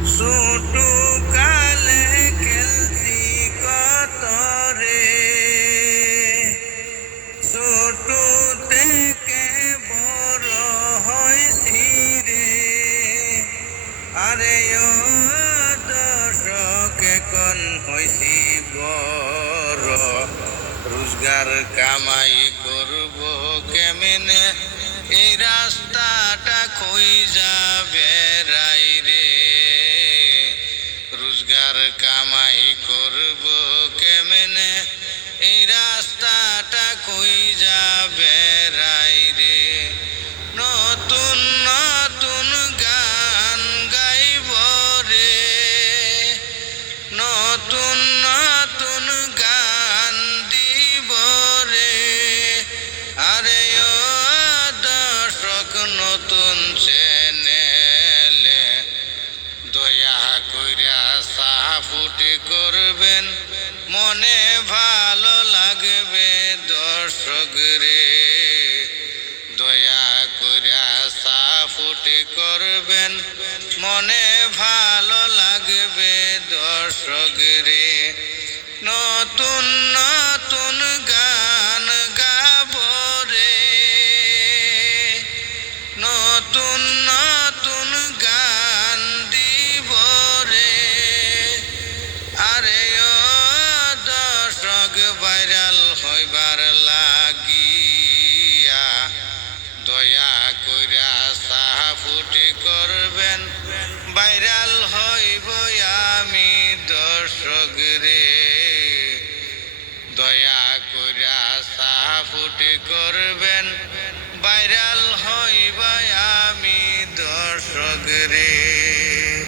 ছোটু কালে খেলছি কত রে, ছোট থেকে বড় হয়েছি রে। আরে ও দর্শক এখন হয়েছি বড়, রোজগার কামাই করব কেমনে, এই রাস্তাটা কই যাবে রাই রে। রোজগার কামাই করব কেমনে, এই রাস্তাটা কই যাবে রাই রে। নতুন নতুন গান গাইব রে, নতুন নতুন গান দিব রে। আরে ও দর্শক নতুন চ্যানেলে দয়া কইরা সাপোর্ট করবেন, মনে ভালো লাগবে দর্শক রে। দয়া কইরা সাপোর্ট করবেন, মনে ভালো লাগবে দর্শক রে। নতুন নতুন গান গাব রে, নতুন নতুন গান দিব রে। আরে ও দর্শক ভাইরাল হইবার লাগিয়া দয়া কইরা সাপোর্ট করবেন, ভাইরাল হইব আমি দর্শক রে। দয়া কইরা সাপোর্ট করবেন, ভাইরাল হইব আমি দর্শক রে।